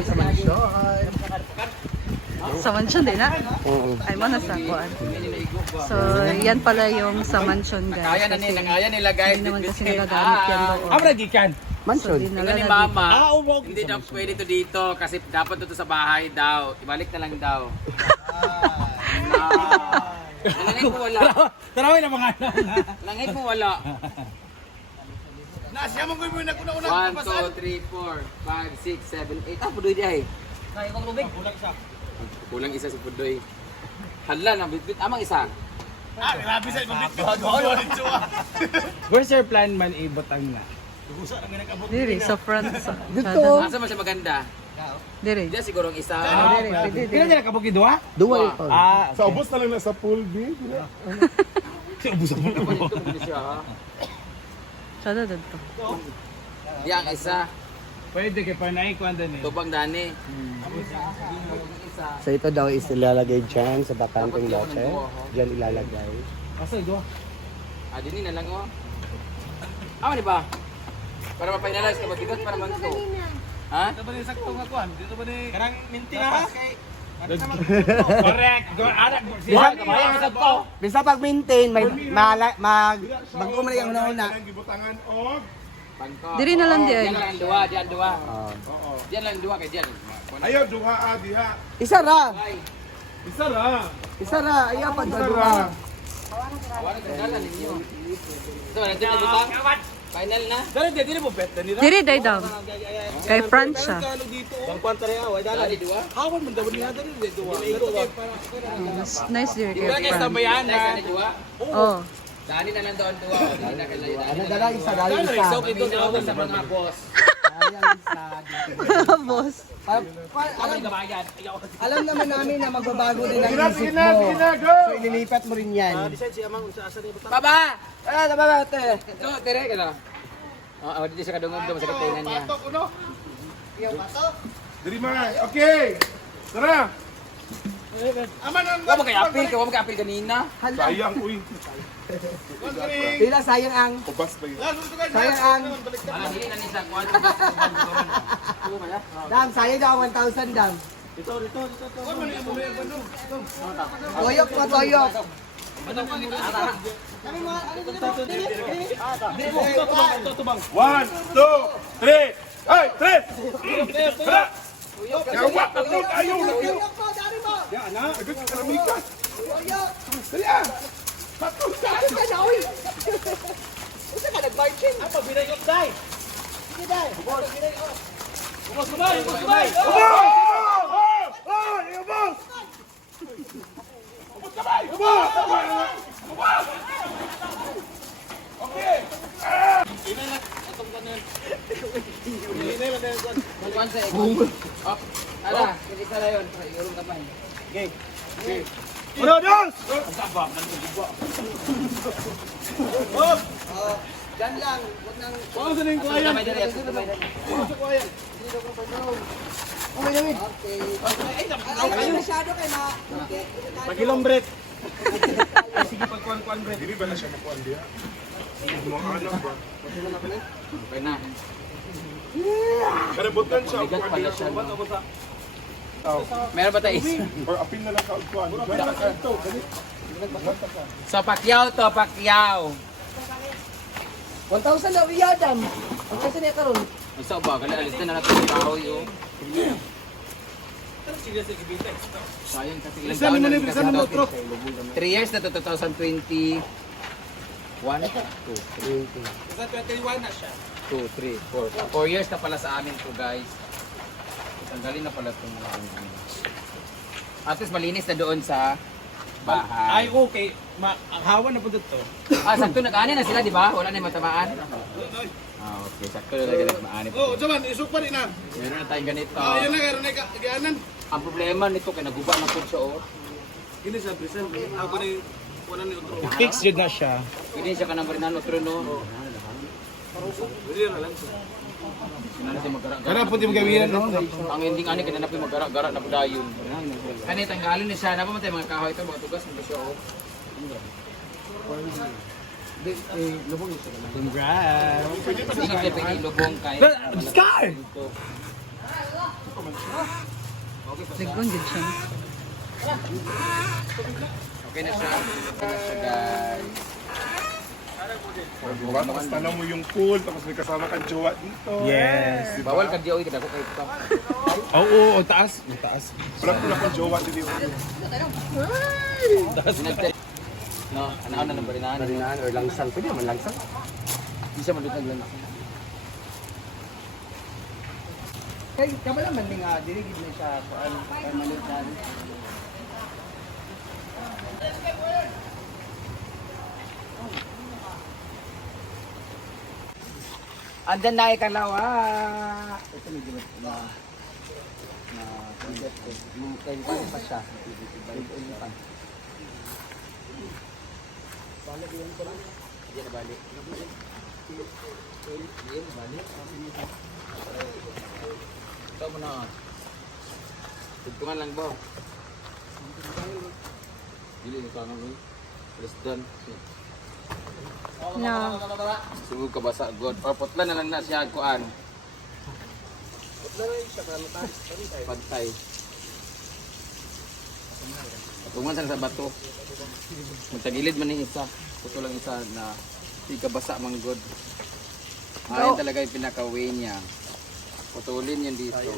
Sa mansyon. Sa mansion din na? Oo. Ay mo nasa kuan. So, yan pala yung sa mansion guys. Kaya na nila, kaya nila guys. Hindi naman kasi nagagamit yan doon. Ah, Abra gikan. So, Mansyon. dinala Ito ni mama. Ah. Hindi daw pwede to dito kasi dapat to sa bahay daw. Ibalik na lang daw. Ah. Langit mo wala. Tarawin na mga anak. Langit mo wala. Nasya mo ko yung naguna-una. 1, 2, 3, 4, 5, 6, 7, 8. Ah, pudoy di ay. Kulang isa si pudoy. Hala na, bitbit. Amang isa. Ah, grabe sa ibang bit. Where's your plan man ibutang na? Diri, sa front. Sa, Dito. Asa man siya maganda? Diri. Diyan siguro ang isa. Ah, diri, Kailan diri. nila kabuki dua? Duwa ito. Ah, Sa ubos na lang na sa pool, B. si ubus mo. Ito mo siya ha. Sada dito. Diyan ang isa. Pwede kay panay ko andan eh. Tubang dani. So ito daw is ilalagay dyan sa bakanteng lote. Diyan ilalagay. Asa dua? Ah, dini na lang oh. Ah, di ba? Para mapinalas ka bigot para man to. Ha? Dito ba ni sakto nga kuan? Dito ba ni Karang minti na. Correct. Go anak. Diha, kabayan sa to. Bisa pag maintain, may mala, mag, bago man. Ang gibutangan og Bangko. Diri na lang di ay. Diyan lang dua, diyan dua. Ah. Diyan lang dua kay diyan. ayaw duha ah, diha. Isa ra. Isa ra. Isa ra. Ayaw pa Isa dua. ra. wala ka dala ninyo. So, nandiyan na butang. Final na. Dali di dili mo bet dali. Diri, day down. Kay front siya. Bang kuan tare ah, wala Dali dua. Awan man daw ni dali di dua. Mas nice diri kay kay front. tambayan Dali na. sa dua. Oh. Dali na lang doon na kay Ano dala isa, dala Dali isa. so kito Ito sa mga boss. Dala isa. Boss. Alam, naman namin na magbabago din ang na, isip na, mo. na! So ililipat mo rin yan. Baba! Ah, baba ate. Ito, dire ka na. Oh, oh, dito siya kadungog doon sa katingan niya. Patok, uno. Diri mga. Okay. Tara. Aman ang mo kay apil, mo kay apil kanina. Sayang, uy. Pila sayang ang, Ubas pa yun. sayang ang, sa dam, sayang daw 1,000 dam. Toyok mo, toyok. One, two, three. Ay, tres! Tara! Yawa! Ako! Ayaw! Ayaw! Yan, na. Agad ka karamikas. Dali ah! Patong ka! Ubos! Ubos! Ubos! Ubos! Ubos kamay! Ubos! Ubos! Okay! Kuwan sa ikaw. Oh, ala, isa na yun. Iurong kamay. Uno, dos! Diyan lang, huwag nang, Ano sa nang kamay dali, iurong kamay dali. okay lang Okay. Ay, masyado kay ma. Pagilong bret. Dili ba na siya makuha diya? Mga anak ba? Okay na. Karabutan siya Bigat pala siya. no? Meron ba tayo isa? Or apil na lang ka ka ito. So, Pacquiao to, Pacquiao. 1,000 daw iya dam. Ang kasi niya karon. Ang sa ba? Kali alis na natin yung kahoy, oh. Sayang kasi ilang taon na, na mo, kasi truck. 3 years na to 2020. 1, 2, Sa 21 na siya. 2, 3, 4. 4 years na pala sa amin to guys. Tanggalin na pala itong mga ano. At least malinis na doon sa Ay bahay. okay. Ma hawan na pud to. Ah, sakto nag-ani na sila, di ba? Wala na yung matamaan. Ah, okay. Sakto na lang nag-ani. Oh, Jaman, isok pa rin ah. Meron na tayong ganito. Ah, yan na, meron na kagaanan. Ang problema nito, kaya naguba na po siya, oh. Gini sa prison. Ako na yung wala ni utro. Fix jud na siya. Hindi siya ka nang rinano, pero no. Dili Kana pud yung gawiran no. Ang ending ani kaya na po magkara-gara na pudayon. Kani tanggalin ni siya, napamatay mga kahoy ito, mga tugas ng siya, oh. Congrats. Hindi pwede ilubong kay... Man. Sigon gid siya. Okay na siya. Okay na siya guys. Diba? Tapos tanong mo yung pool, tapos may kasama kang jowa dito. Yes. Bawal ka diyo kita ko kay ito. Oo, oo, oo, taas. Ang taas. Wala pula kang jowa dito. Sinagte. No, ano na nang barinahan. Marinaan or langsang. Pwede naman langsang. Di siya malutag lang. Kay kabala man nga dili gid ni siya kuan permanent dan. Andan na ikalawa. Ito medyo na na project ko. Yung kay ko pa siya. Balik yun ko lang. Hindi na balik. Yan, balik. Ito mo na. Tugtungan lang ba? Dili ni tanong ni. President. No. Sugod ka ba sa God? Or putla na lang na siya kuan. Pantay. Patungan sa bato. Magtagilid man ni isa. Puto lang isa na di ka basa mang God. Ayan talaga yung pinaka-way niya. Putulin yan dito.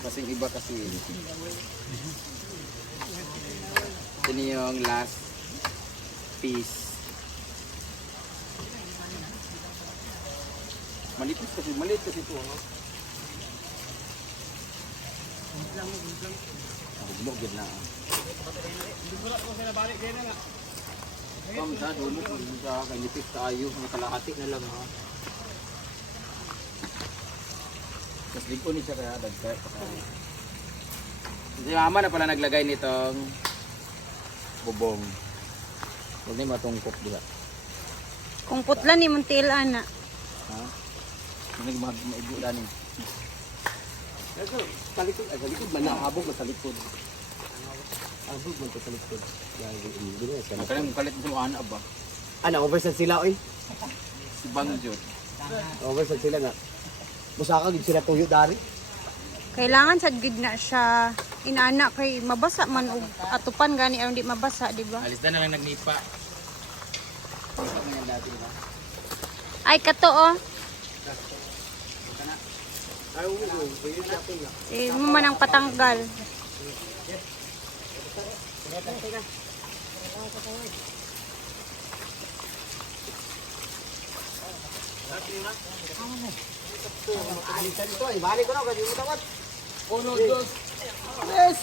Kasing iba kasi. Ito na yung last piece. Malipis kasi, maliit kasi ito. Ano? Ako bulog yun na. Pam sa dulo kung sa kanipis tayo, mga kalahati na lang ha. Mas lipo ni siya kaya tayo. Si mama na pala naglagay nitong bubong. Huwag na matungkok diba? Kung putla ni Montil ana. Ha? Yung mga maibo danin? Ito, sa likod. Ay, sa likod. Manahabog na sa likod. Habog man sa likod. Yan, hindi na siya. Makalim mo kalit mo ano ba? Ano, overset sila, oy. Si Bangjot. Overset sila na. Musaka, gid sila tuyo dari. Kailangan sa gid na siya inana kay mabasa man og atupan gani aron di mabasa, di ba? Alis na lang nagnipa. Ay kato oh. Ay, uwi, uwi. Pwede siya po nga. Eh, mo man ang patanggal. Alisan na, kasi mo tawad. Uno, dos, tres!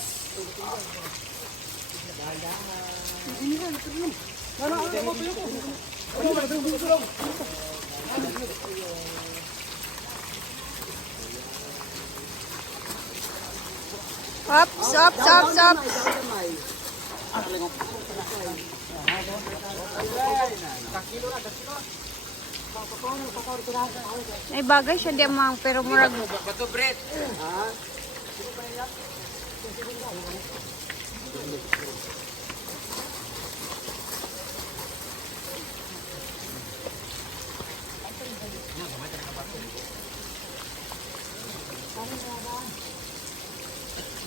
Ups, ups, ups, ups. Ay bagay siya di amang pero murag Bato,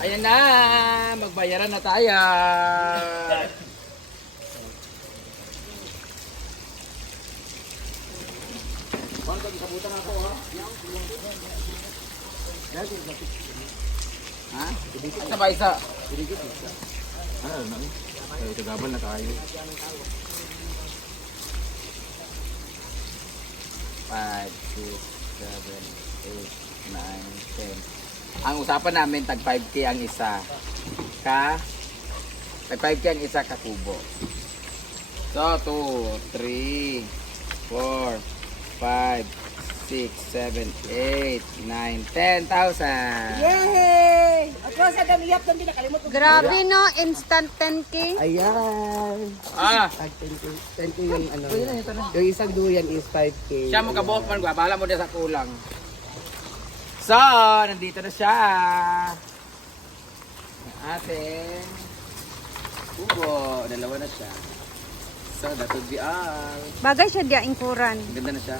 Ayan na! Magbayaran na tayo! Ha? Asa ba isa? Ano na? Ay, tagaban na tayo. 5, 6, 7, 8, 9, 10. Ang usapan namin, tag 5K ang isa. Ka? Tag 5K ang isa ka kubo. So, 2, 3, 4, 5, 6, 7, 8, 9, 10,000. Yay! Ako sa gamiyap doon din nakalimot ko. Grabe no, instant 10k. Ayan. Ah, Ay, 10K. 10K yung ano. Yung isang duyan is 5K. siya mo kabuhok man, gwa. Bahala mo din sa kulang. So, nandito na siya. Ang ating ubo. Dalawa na siya. So, that would be all. Bagay siya diya ingkuran. Ang ganda na siya.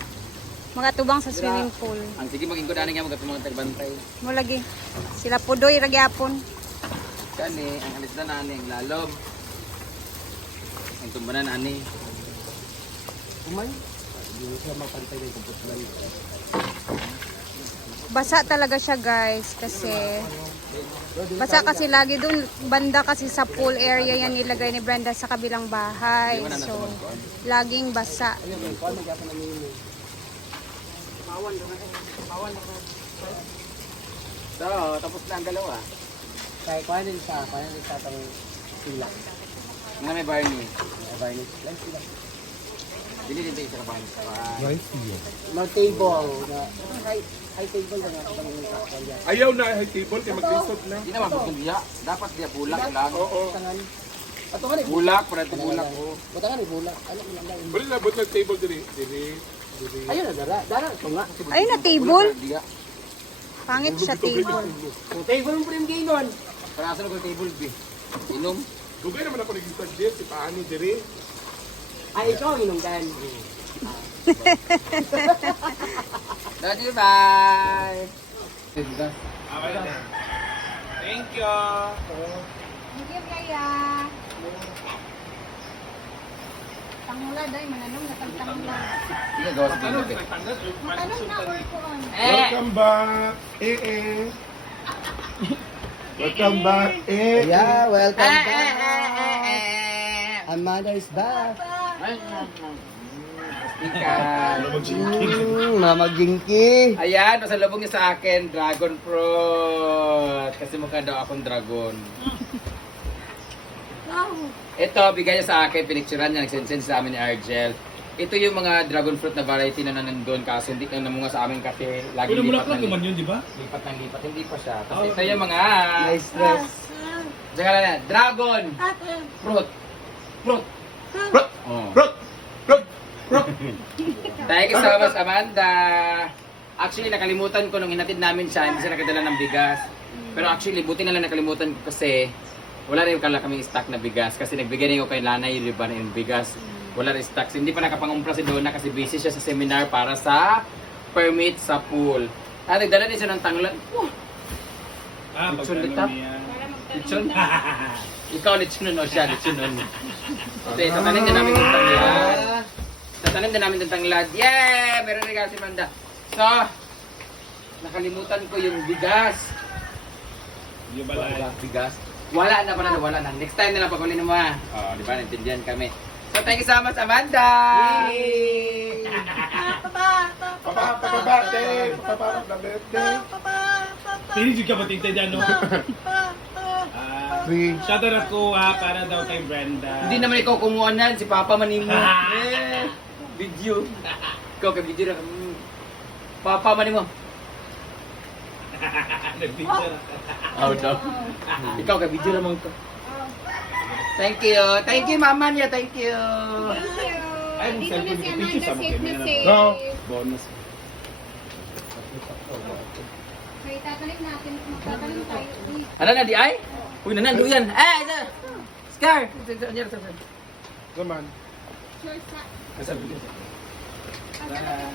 Magatubang sa swimming pool. Ang sige maging kudanan nga mga tagbantay. Mo lagi. Sila pudoy ra gyapon. Kani, ang alis na nani, ang lalom. Ang tumbanan ani. Umay. Hindi siya mapantay ng kumputlan. Basa talaga siya guys kasi basa kasi lagi dun banda kasi sa pool area yan nilagay ni Brenda sa kabilang bahay. So laging basa. So, tapos na ang dalawa. Kaya kuha din sa, kuha din sa itong sila. Mga may Barney. Varnish. Lang sila. Dili din tayo sa Barney. Bye. Mag table na high high table na kaya. Ayaw na high table kay mag-resort na. Hindi naman. Dapat diya bulak lang. Oo. Tangan. Ato ka ni Bulak, para ito bulak. Oh. Butangan ni bulak. Ano mo lang. Wala na but nag-table diri. Diri. Ayun na dara. Dara ito nga. Ayun na table. Pangit siya table. Table mo prim ginon. Para asa na ko table B. Inom. Dugay naman ako nag-start diri si paani diri. Ay ikaw ang inunggan. Love you, bye. Thank you. Thank you, Kaya. Tangula dahil mananong na tangula. Sige, gawa sa table. Mananong na or kuon. Welcome back. Eh eh. Welcome back. Eh. Yeah, welcome back. Mother is back. Mm, Mama Ginky. Ayan, pasalubong niya sa akin, dragon fruit. Kasi mukha daw akong dragon. Ito, bigay niya sa akin, pinicturean niya, nagsensend sa amin ni Argel. Ito yung mga dragon fruit na variety na nandun, kaso hindi na namunga sa amin kasi lagi Pero lipat ng naman yun, di ba? lipat ng lipat. Hindi pa siya. Tapos ito yung mga... Nice dress. Tsaka na, dragon fruit. Fruit. Fruit. Oh. Fruit. Fruit. Thank you so much, Amanda. Actually, nakalimutan ko nung hinatid namin siya, hindi siya nakadala ng bigas. Pero actually, buti na lang nakalimutan ko kasi wala rin kala kaming stock na bigas kasi nagbigay na yung kay Lanay di ba ng bigas. Wala rin stock. So, hindi pa nakapangumpra si Donna kasi busy siya sa seminar para sa permit sa pool. At nagdala din siya ng tanglan. Wow! Ah, pagkano litap? niya. Lechon? Ikaw lechon o siya, nun. Okay, tatanim din namin yung tanglad. Tatanim din namin yung tanglad. Yeah! Meron rin si Manda. So, nakalimutan ko yung bigas. Yung balay. Bigas. Wala na pala, wala na. Next time na lang pag-uli mo ah. Oh, di ba? Naintindihan kami. So, thank you so much, Amanda! Papa, papa, birthday. Papa, papa, birthday. Pili ka ba tingtay dyan, no? Ah, shout out ko ha, para daw kay Brenda. Hindi naman ikaw kumuha nan, si Papa Manimo. Ah. Eh, video. Ikaw ka video na. mm. Papa Manimo. Nag-picture. Oh, no. Ikaw ka video naman ko. Thank you. Thank you, Mama niya. Thank you. Ay, yung cellphone ko, picture sa mga kanya. No. Bonus. Kaya tatanim natin, magtatanim tayo. Ano na, di ay? Uy, nanan, duyan. Eh, ito. Scar. Naman.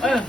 Ayun.